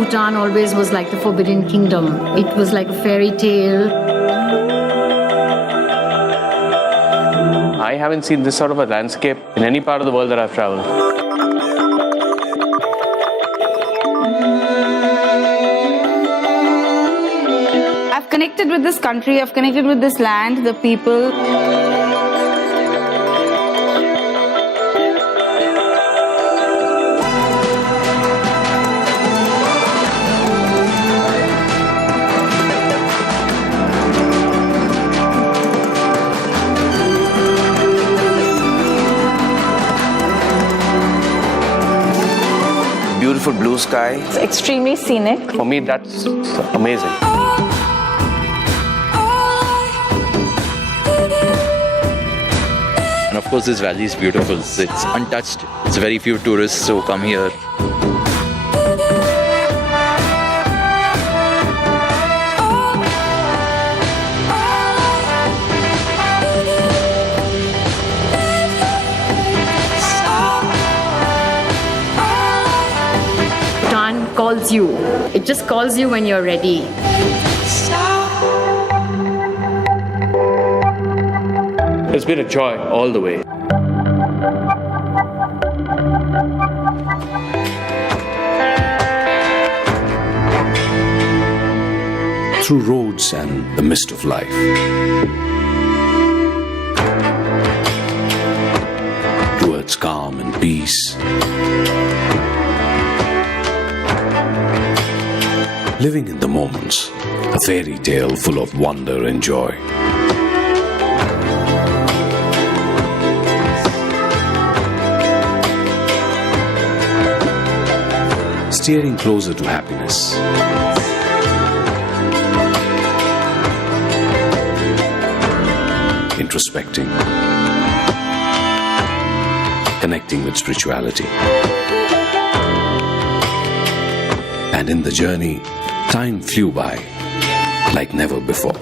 Bhutan always was like the Forbidden Kingdom. It was like a fairy tale. I haven't seen this sort of a landscape in any part of the world that I've traveled. I've connected with this country, I've connected with this land, the people. Beautiful blue sky. It's extremely scenic. For me, that's amazing. And of course, this valley is beautiful. It's untouched. It's very few tourists who come here. Bhutan calls you. It just calls you when you're ready. It's been a joy all the way. Through roads and the mist of life. Towards calm and peace. Living in the moments, a fairy tale full of wonder and joy. Steering closer to happiness. Introspecting. Connecting with spirituality. And in the journey, time flew by like never before.